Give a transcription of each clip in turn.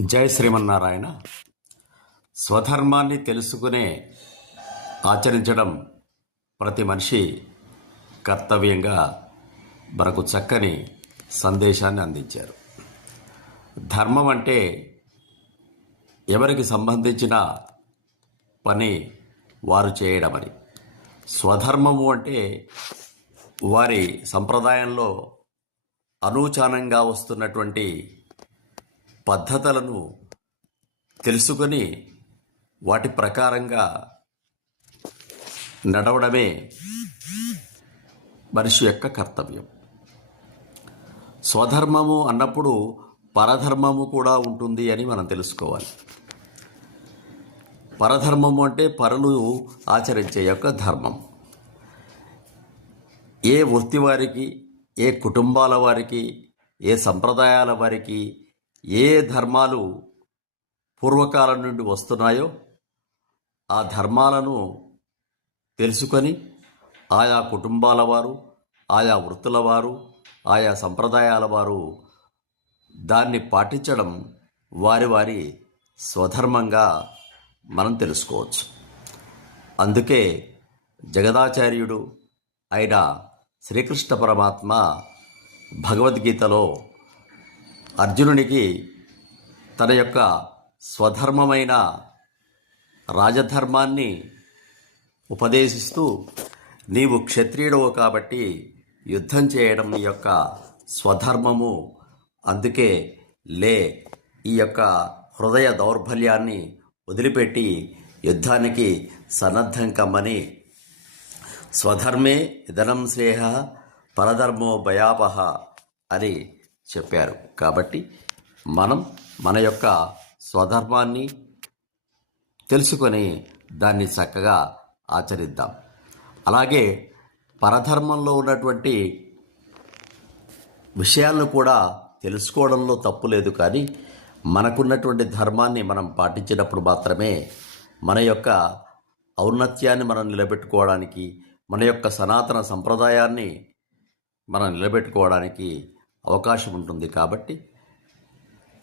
జై శ్రీమన్నారాయణ. స్వధర్మాన్ని తెలుసుకునే ఆచరించడం ప్రతి మనిషి కర్తవ్యంగా మనకు చక్కని సందేశాన్ని అందించారు. ధర్మం అంటే ఎవరికి సంబంధించిన పని వారు చేయడమని. స్వధర్మము అంటే వారి సంప్రదాయంలో అనూచానంగా వస్తున్నటువంటి పద్ధతులను తెలుసుకొని వాటి ప్రకారంగా నడవడమే మనిషి యొక్క కర్తవ్యం. స్వధర్మము అన్నప్పుడు పరధర్మము కూడా ఉంటుంది అని మనం తెలుసుకోవాలి. పరధర్మము అంటే పరులు ఆచరించే యొక్క ధర్మం. ఏ వృత్తి వారికి ఏ కుటుంబాల వారికి ఏ సంప్రదాయాల వారికి ఏ ధర్మాలు పూర్వకాలం నుండి వస్తున్నాయో ఆ ధర్మాలను తెలుసుకొని ఆయా కుటుంబాల వారు ఆయా వృత్తుల వారు ఆయా సంప్రదాయాల వారు దాన్ని పాటించడం వారి వారి స్వధర్మంగా మనం తెలుసుకోవచ్చు. అందుకే జగదాచార్యుడు అయిన శ్రీకృష్ణ పరమాత్మ భగవద్గీతలో అర్జునునికి తన యొక్క స్వధర్మమైన రాజధర్మాన్ని ఉపదేశిస్తూ నీవు క్షత్రియుడవు కాబట్టి యుద్ధం చేయడం నీ యొక్క స్వధర్మము. అందుకే లే. ఈ యొక్క హృదయ దౌర్బల్యాన్ని వదిలిపెట్టి యుద్ధానికి సన్నద్ధం కమ్మని. స్వధర్మే ఇదనం శ్రేయ పరధర్మో భయాపహ అని చెప్పారు. కాబట్టి మనం మన యొక్క స్వధర్మాన్ని తెలుసుకొని దాన్ని చక్కగా ఆచరిద్దాం. అలాగే పరధర్మంలో ఉన్నటువంటి విషయాలను కూడా తెలుసుకోవడంలో తప్పు లేదు కానీ మనకున్నటువంటి ధర్మాన్ని మనం పాటించినప్పుడు మాత్రమే మన యొక్క ఔన్నత్యాన్ని మనం నిలబెట్టుకోవడానికి మన యొక్క సనాతన సంప్రదాయాన్ని మనం నిలబెట్టుకోవడానికి అవకాశం ఉంటుంది కాబట్టి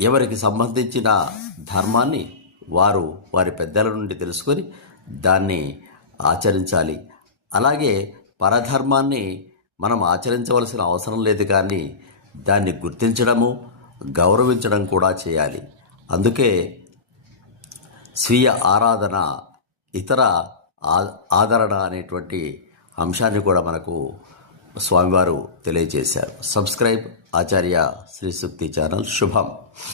ఎవరికి సంబంధించిన ధర్మాన్ని వారు వారి పెద్దల నుండి తెలుసుకొని దాన్ని ఆచరించాలి. అలాగే పరధర్మాన్ని మనం ఆచరించవలసిన అవసరం లేదు కానీ దాన్ని గుర్తించడము గౌరవించడం కూడా చేయాలి. అందుకే స్వీయ ఆరాధన ఇతర ఆ- ఆదరణ అనేటువంటి అంశాన్ని కూడా మనకు స్వామివారు తెలియజేశారు సబ్స్క్రైబ్ ఆచార్య శ్రీ సుక్తి ఛానల్ శుభం